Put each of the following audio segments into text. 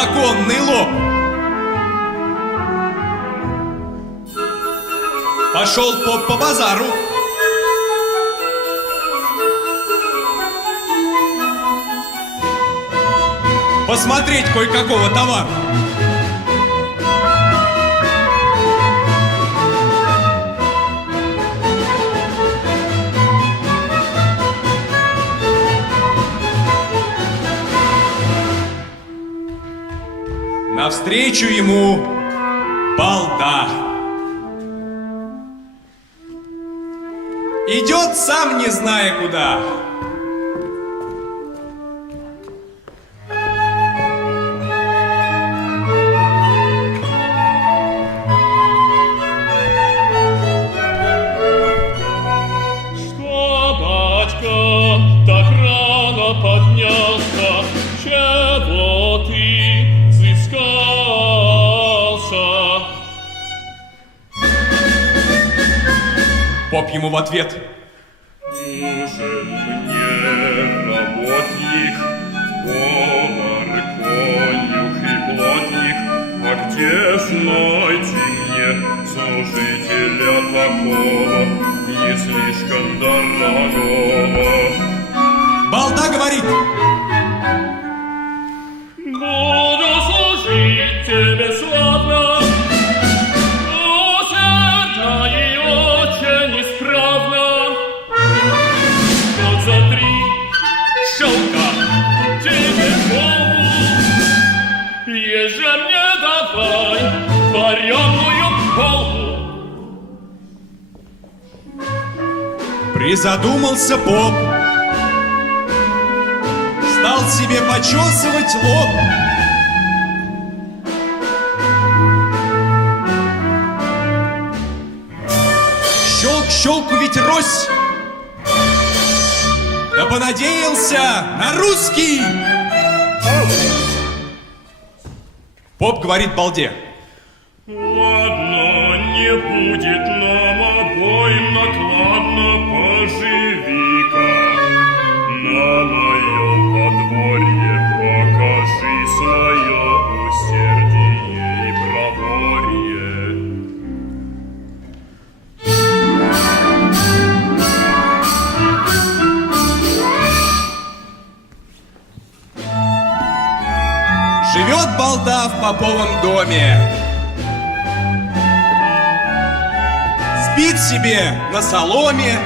законный лоб. Пошел поп по базару. Посмотреть кое-какого товара. Навстречу ему балда. Идет сам не зная куда. Что, батька, так рано поднялся? Чего ты взыскался? Поп ему в ответ: нужен мне работник, повар, конюх и плотник, а где ж найти мне служителя такого, не слишком дорогого? балда говорит: буду служить тебе славно, усердно и очень исправно. Год за 3 шелка тебе голову, еже мне давай вареную колбу. Призадумался поп, стал себе почесывать лоб. Щелк-щелку ведь рось, да понадеялся на русский. Поп говорит балде: ладно, не будет нам обоим накладно, поживи-ка на моем подворье, покажи свое усердие и проворье. живет балда в поповом доме, спит себе на соломе.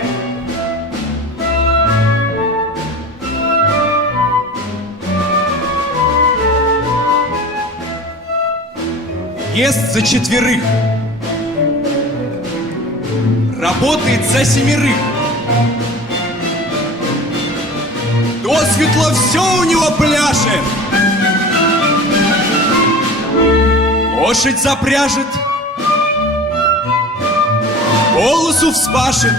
Ест за 4, работает за 7. Досветло все у него пляшет. Лошадь запряжет, полосу вспашет.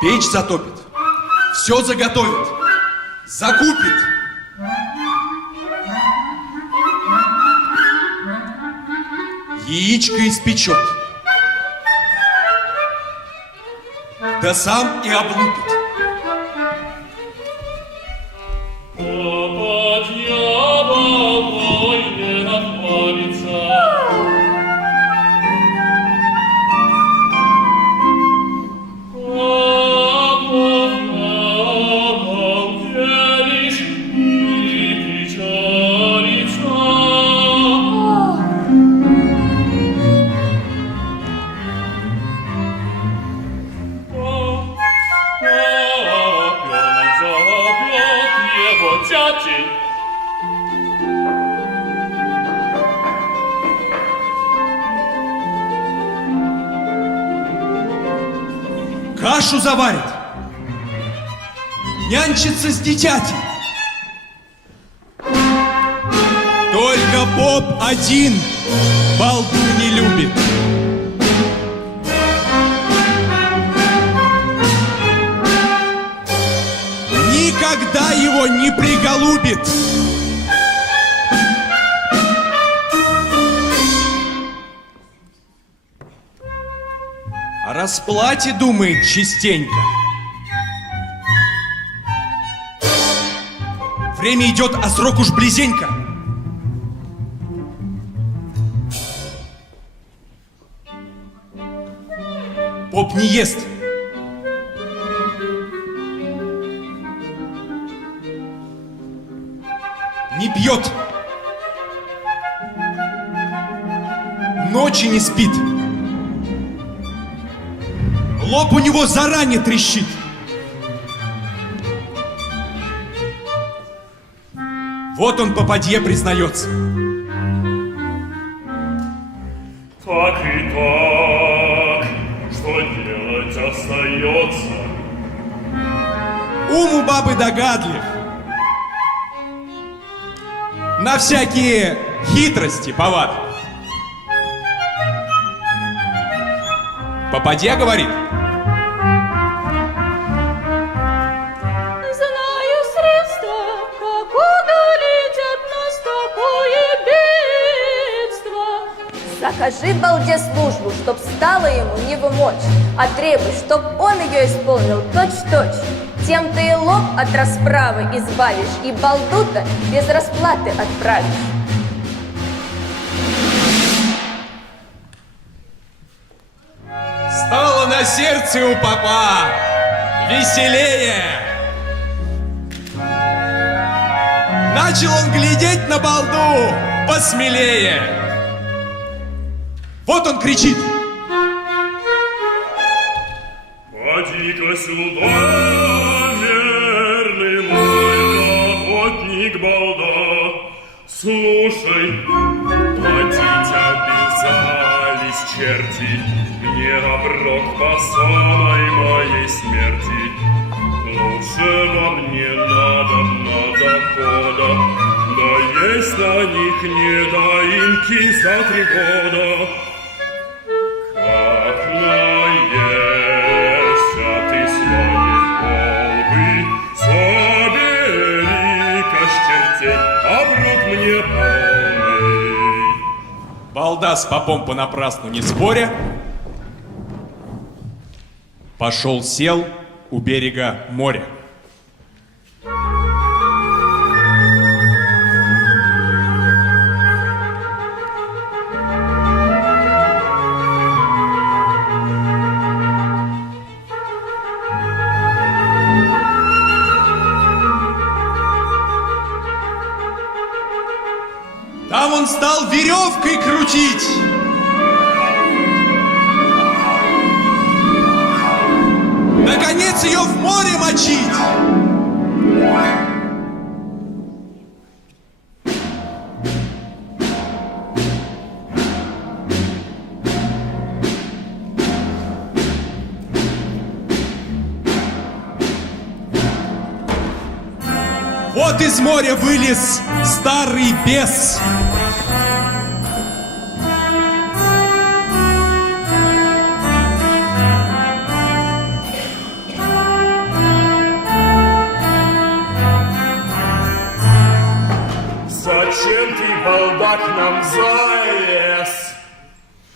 Печь затопит, все заготовит, закупит. Яичко испечет, да сам и облупит. Попадья волной не отплавится. Обалделишь и печалится. Опять зовет его дятель. Кашу заварит, нянчится с дитятей. Только поп один балду не любит. Никогда его не приголубит. О расплате думает частенько. Время идет, а срок уж близенько. Поп не ест. Не пьет. Ночи не спит. Лоб у него заранее трещит. Вот он попадье признается. Так и так, что делать остается? Ум у бабы догадлив. На всякие хитрости повадок. Попадья говорит. Знаю средства, как удалить от нас такое бедство. Закажи балде службу, чтоб стало ему не в мочь, а требуй, чтоб он ее исполнил точь-точь. Тем ты и лоб от расправы избавишь, и балду-то без расплаты отправишь. Стало на сердце у попа веселее. Начал он глядеть на балду посмелее. Вот он кричит. Поди-ка сюда, верный мой работник балда. Слушай, платить обязались черти, мне оброк по самой моей смерти. Лучше вам не надо дохода, да есть на них недоимки за 3 года. Как наешься ты своей полбы, собери-ка с чертей оброк мне полный. Балда с попом понапрасну не споря, пошел сел у берега моря. Там он стал веревкой крутить. Наконец ее в море мочить. Вот из моря вылез старый бес. Зачем ты, балда, к нам залез?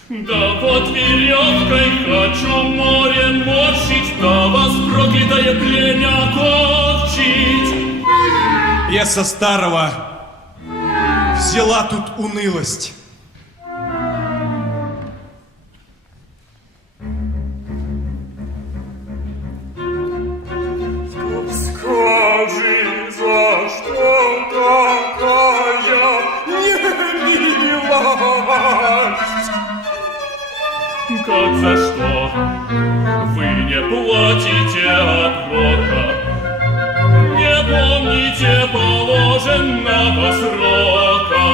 Да вот веревкой хочу море морщить, да вас проклятое племя ковчить. Беса старого взяла тут унылость. Скажи, за что такая немилость? Как за что? Вы не платите оброка, не помните положенного срока.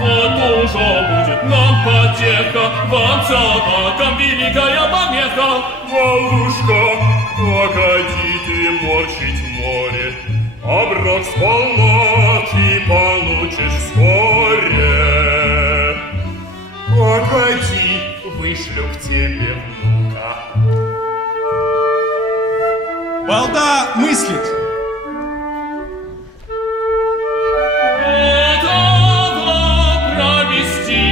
Вот уже будет нам потеха, вам собакам великая помеха. Волушка, погоди ты морщить море, оброк сполна ты получишь вскоре. Погоди, вышлю к тебе внука. Балда мыслит. Этого провести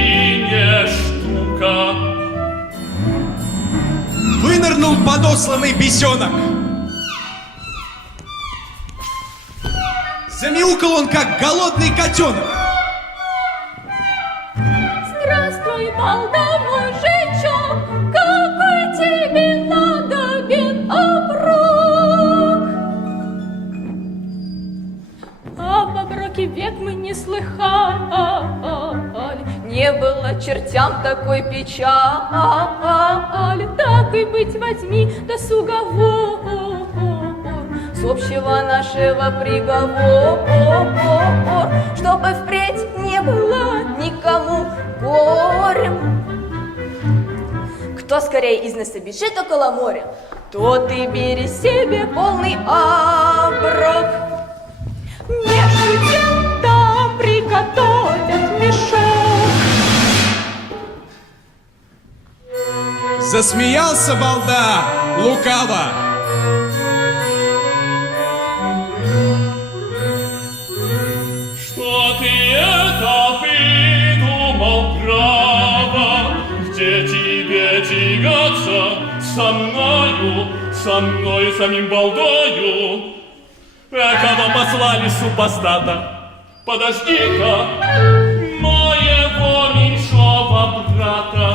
не штука. подосланный бесенок. Замяукал он, как голодный котенок. Здравствуй, балда, мужичок, какой тебе надобен оброк? Об оброке век мы не слыхали, Не было чертям такой печали. так и быть, возьми досуговор. С общего нашего приговор, чтобы впредь не было никому горем. Кто скорее из нас бежит около моря, тот и бери себе полный оброк. Между тем там приготовят мешок. Засмеялся балда лукаво. Что ты это придумал, право? Где тебе тягаться со мною, самим балдою? Кого послали супостата? Подожди-ка, моего меньшого брата.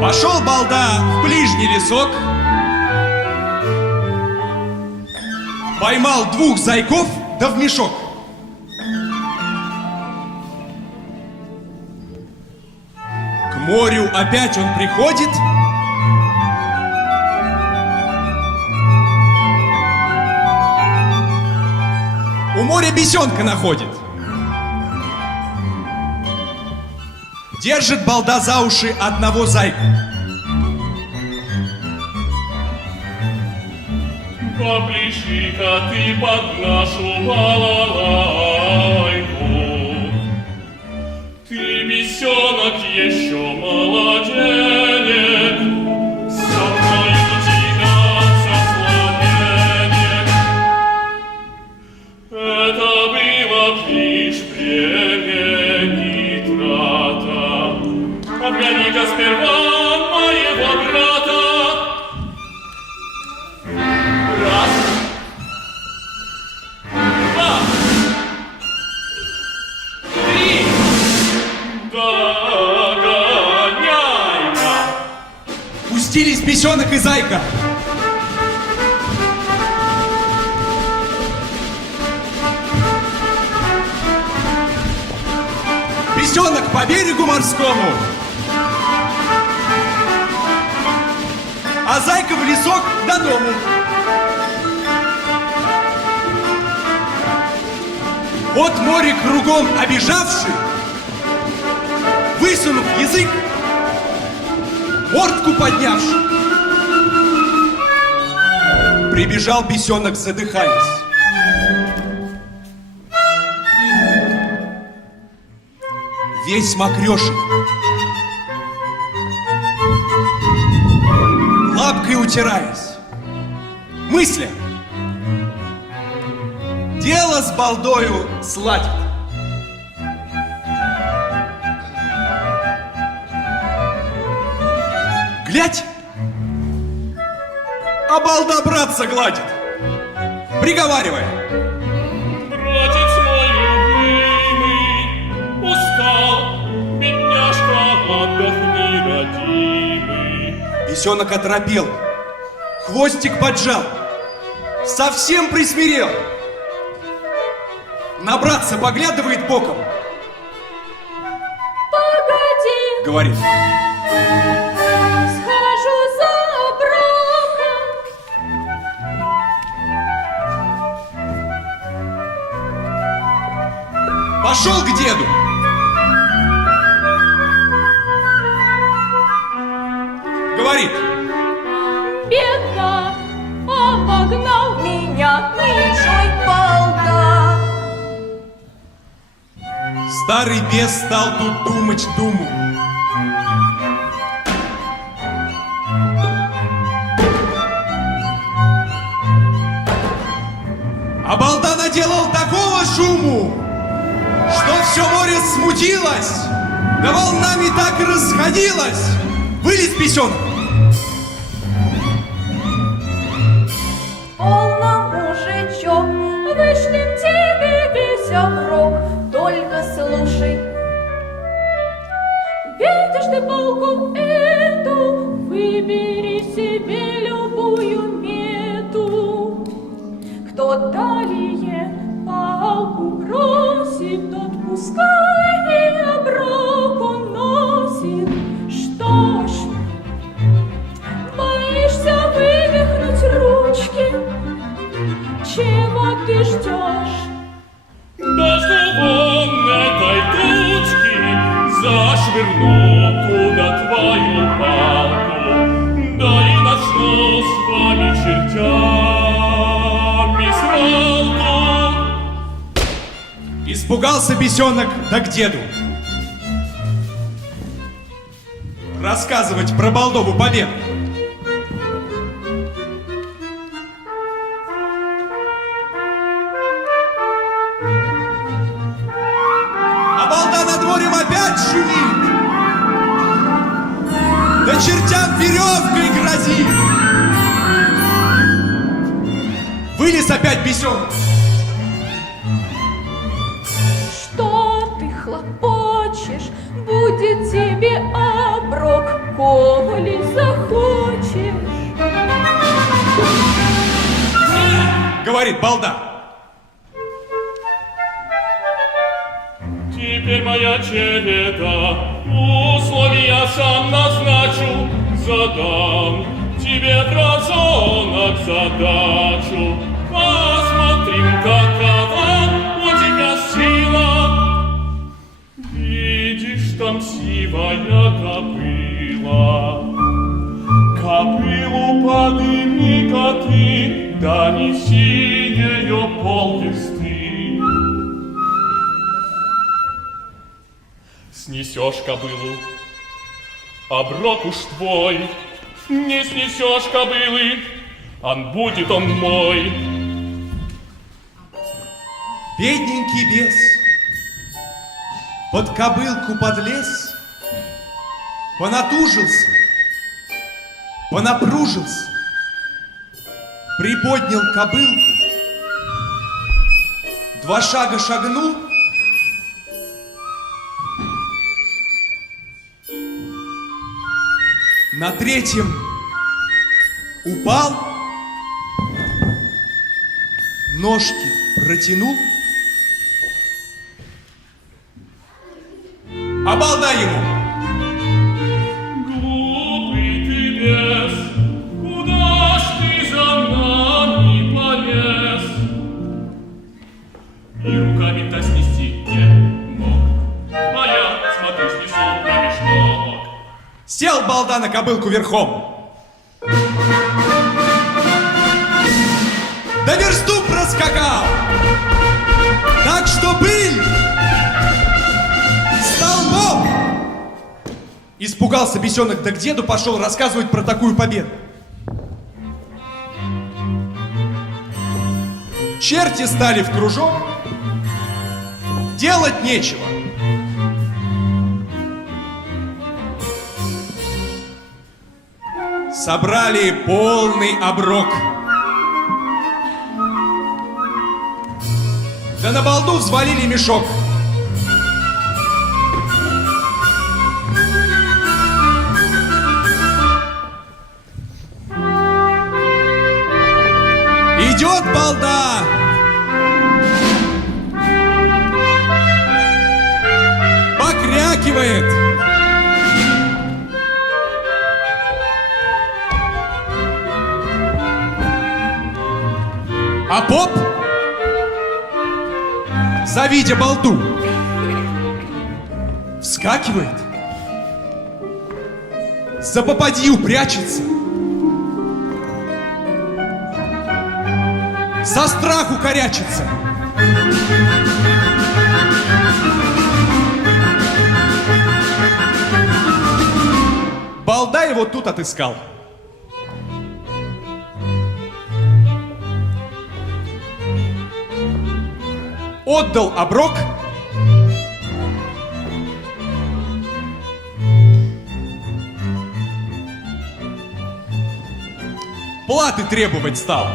Пошел балда в ближний лесок, поймал 2 зайков да в мешок. К морю опять он приходит, у моря бесенка находит. Держит балда за уши одного зайку. Поближи-ка ты под нашу балалайку. Ты, бесенок, еще молоденек, со мною тягаться слабенек. Это было б лишь бремя и трата. Обгони-ка сперва моего брата. Раз, два, три, догоняй-ка. Пустились бесенок и зайка. Бесенок по берегу морскому, а зайка в лесок до дому. Вот море кругом обижавший, высунув язык, мордку поднявший, прибежал бесенок, задыхаясь. Весь мокрешек, лапкой утираясь, мысля, дело с балдою сладит. Глядь, а балда братца гладит, приговаривая: Братец мой любимый, устал, бедняжка, отдохни, родимый. Бесенок оторопел, хвостик поджал, совсем присмирел. На братца поглядывает боком, Погоди, говорит: схожу за оброком. пошел к деду. Говорит: Беда, обогнал Меня меньшой балда. старый бес стал тут думать думу. А балда наделал такого шуму, что все море смутилось Да волнами так и расходилась. Вылез бесенок. Полно, мужичок, вышлем тебе весь оброк, только слушай. Видишь ты палку эту, выбери себе любую мету. Кто далее палку бросит, тот пускай и оброк уносит. Что ж, боишься вывихнуть ручки? Чего ты ждешь? Даже вон этой тучки зашвырну туда твою палку, да и начну с вами чертями сралку. Испугался бесенок, да к деду. Рассказывать про Балдову победу. А балда над морем опять шумит. Да чертям веревкой грозит. Вылез опять бесенок. Что ты хлопочешь? Будет тебе оброк, коли захочешь. Говорит балда. Теперь моя череда, условия сам назначу, задам тебе, грозонок, задачу. Посмотрим, какова у тебя сила. Видишь, там сивая кобыла. Кобылу подними-ка ты, да неси ее полверсты. Снесешь кобылу, оброк уж твой. Не снесешь кобылы, ан будет он мой. Бедненький бес под кобылку подлез, понатужился, понапружился, приподнял кобылку, 2 шага шагнул, на 3-м упал, ножки протянул, а балда ему. Глупый ты бес, куда ж ты за нами полез? И руками-то снести не мог, а я, смотрю, снесу промеж ног. Сел балда на кобылку верхом. Да версту проскакал, так что пыль столбом. Испугался бесенок, да к деду пошел рассказывать про такую победу. Черти стали в кружок, делать нечего. Собрали полный оброк. Да на балду взвалили мешок. Идет балда. Покрякивает. А поп, завидя балду, вскакивает, за попадью прячется, со страху корячится. Балда его тут отыскал. Отдал оброк платы требовать стал.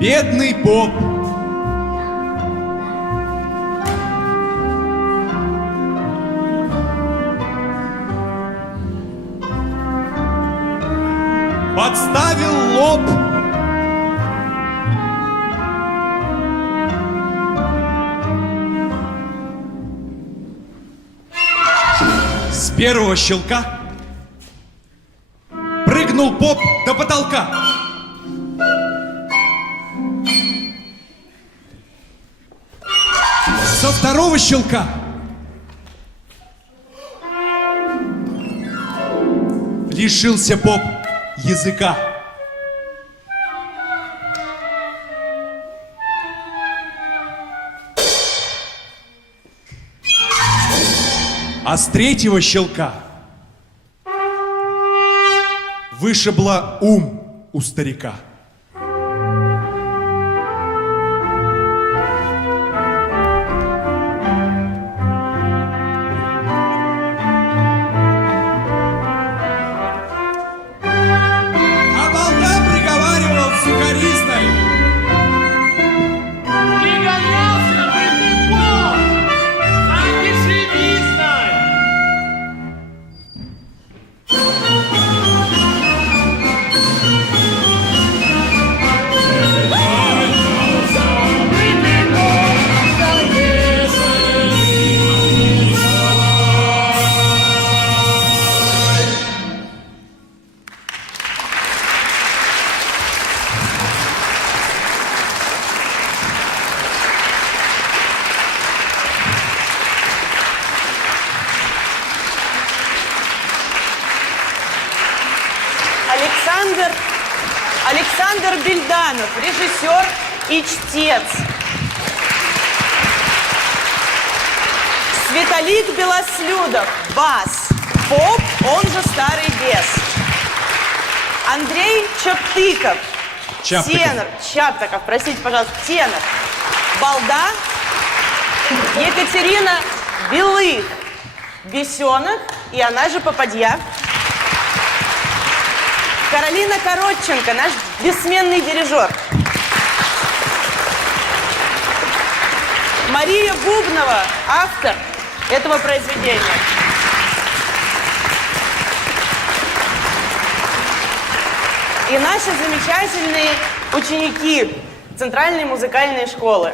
Бедный поп. Подставил лоб. С первого щелка прыгнул поп до потолка. Со второго щелка лишился поп языка. А с третьего щелка вышибло ум у старика. А балда приговаривал сукаризной: Не гонялся бы ты, поп, за дешевизной! Александр Бельданов, режиссер и чтец. Светолик Белослюдов, бас, поп, он же старый бес. Андрей Чаптыков, тенор, Чаптыков, простите, пожалуйста, тенор. Балда. Екатерина Белых, бесенок, и она же попадья. Каролина Коротченко, наш бессменный дирижер. Мария Бубнова, автор этого произведения. И наши замечательные ученики Центральной музыкальной школы.